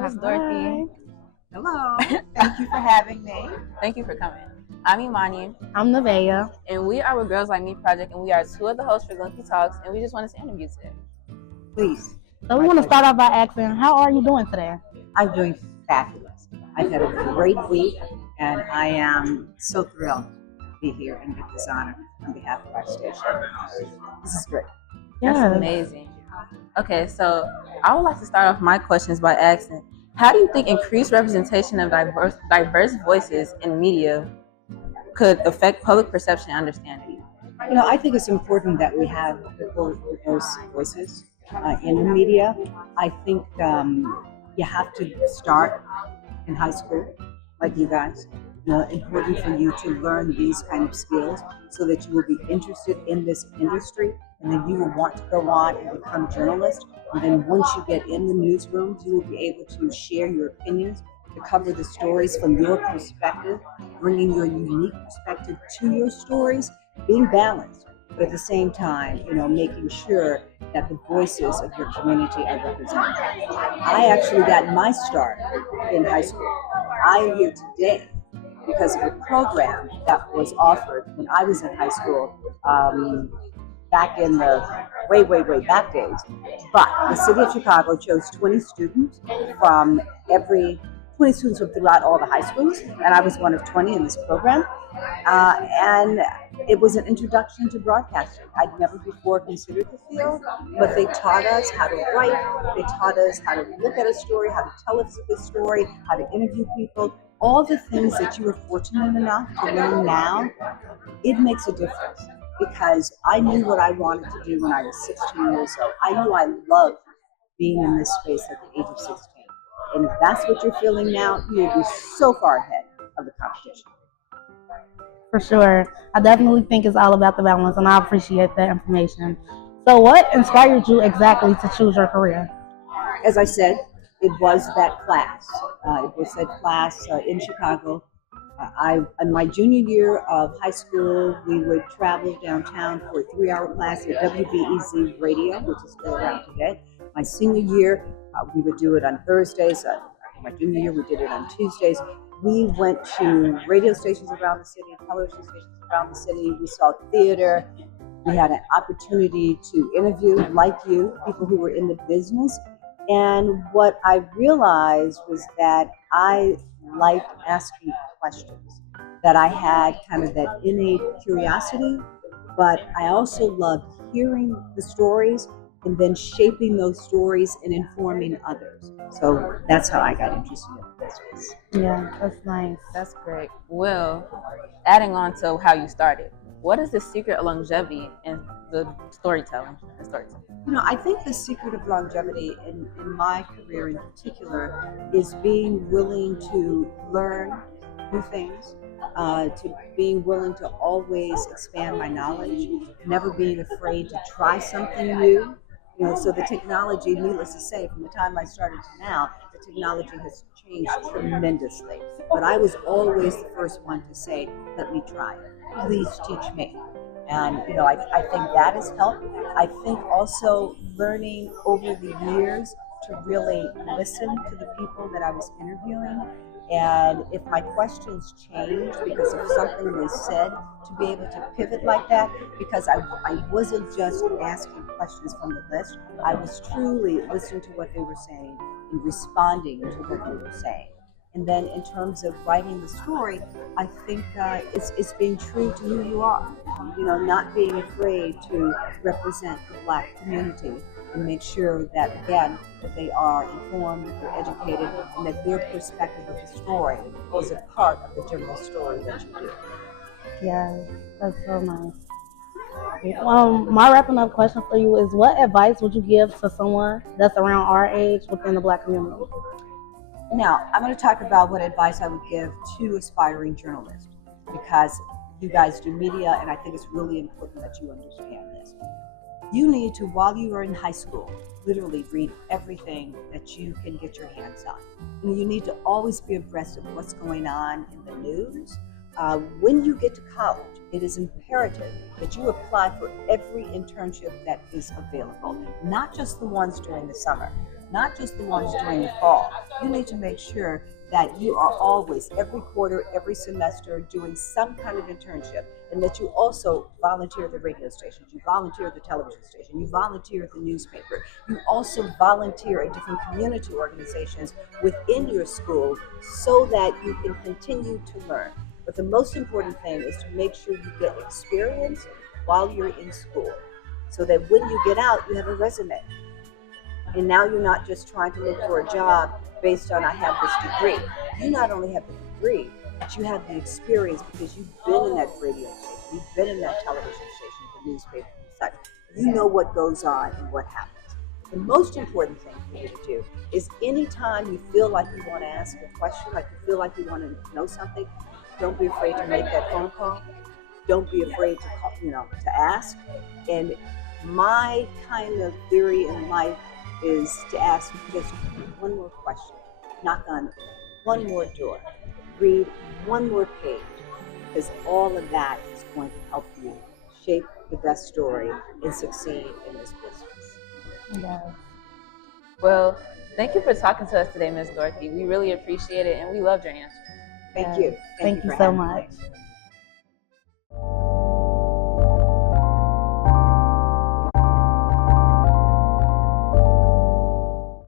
Miss Dorothy. Hello. Thank you for having me. Thank you for coming. I'm Imani. I'm Nevaeh. And we are with Girls Like Me Project, and we are two of the hosts for GLMPI Talks, and we just wanted to interview today. Please. So we want to start off by asking, how are you doing today? I'm doing fabulous. I've had a great week, and I am so thrilled to be here and get this honor on behalf of our station. This is great. That's amazing. Okay, so I would like to start off my questions by asking, how do you think increased representation of diverse voices in media could affect public perception and understanding? You know, I think it's important that we have diverse voices in the media. I think you have to start in high school, like you guys. You know, important for you to learn these kind of skills so that you will be interested in this industry, and then you will want to go on and become a journalist. And then once you get in the newsrooms, you will be able to share your opinions, to cover the stories from your perspective, bringing your unique perspective to your stories, being balanced, but at the same time, you know, making sure that the voices of your community are represented. I actually got my start in high school. I am here today because of a program that was offered when I was in high school, back in the way back days. But the city of Chicago chose 20 students from throughout all the high schools, and I was one of 20 in this program. And it was an introduction to broadcasting. I'd never before considered the field, but they taught us how to write, they taught us how to look at a story, how to tell us a story, how to interview people. All the things that you were fortunate enough to learn now, it makes a difference. Because I knew what I wanted to do when I was 16 years old. I knew I loved being in this space at the age of 16. And if that's what you're feeling now, you'll be so far ahead of the competition. For sure. I definitely think it's all about the balance, and I appreciate that information. So what inspired you exactly to choose your career? As I said, it was that class. In Chicago. In my junior year of high school, we would travel downtown for a 3-hour class at WBEZ Radio, which is still around today. My senior year, we would do it on Thursdays. My junior year, we did it on Tuesdays. We went to radio stations around the city, television stations around the city. We saw theater. We had an opportunity to interview, like you, people who were in the business. And what I realized was that I liked asking questions, that I had kind of that innate curiosity, but I also loved hearing the stories and then shaping those stories and informing others. So that's how I got interested in this space. Yeah, that's nice. That's great. Well, adding on to how you started, what is the secret of longevity in the storytelling? You know, I think the secret of longevity in my career in particular is being willing to learn new things, to being willing to always expand my knowledge, never being afraid to try something new. You know, so the technology, needless to say, from the time I started to now, the technology has changed tremendously. But I was always the first one to say, let me try it. Please teach me. And, you know, I think that has helped. I think also learning over the years to really listen to the people that I was interviewing. And if my questions changed because of something they said, to be able to pivot like that, because I wasn't just asking questions from the list. I was truly listening to what they were saying and responding to what they were saying. And then in terms of writing the story, I think it's being true to who you are. You know, not being afraid to represent the Black community and make sure that, again, that they are informed, that they're educated, and that their perspective of the story is a part of the general story that you do. Yeah, that's so nice. My wrapping up question for you is, what advice would you give to someone that's around our age within the Black community? Now, I'm going to talk about what advice I would give to aspiring journalists, because you guys do media, and I think it's really important that you understand this. You need to, while you are in high school, literally read everything that you can get your hands on. And you need to always be abreast of what's going on in the news, When you get to college, it is imperative that you apply for every internship that is available, not just the ones during the summer, not just the ones during the fall. You need to make sure that you are always, every quarter, every semester, doing some kind of internship, and that you also volunteer at the radio station, you volunteer at the television station, you volunteer at the newspaper, you also volunteer at different community organizations within your school so that you can continue to learn. But the most important thing is to make sure you get experience while you're in school, so that when you get out, you have a resume. And now you're not just trying to look for a job based on I have this degree. You not only have the degree, but you have the experience because you've been in that radio station, you've been in that television station, the newspaper, and such. You know what goes on and what happens. The most important thing for you to do is anytime you feel like you want to ask a question, like you feel like you want to know something, don't be afraid to make that phone call. Don't be afraid to call, to ask. And my kind of theory in life is to ask just one more question, knock on one more door, read one more page, because all of that is going to help you shape the best story and succeed in this business. Yeah. Well, thank you for talking to us today, Ms. Dorothy. We really appreciate it, and we loved your answers. Thank you. Thank you for so having me. much.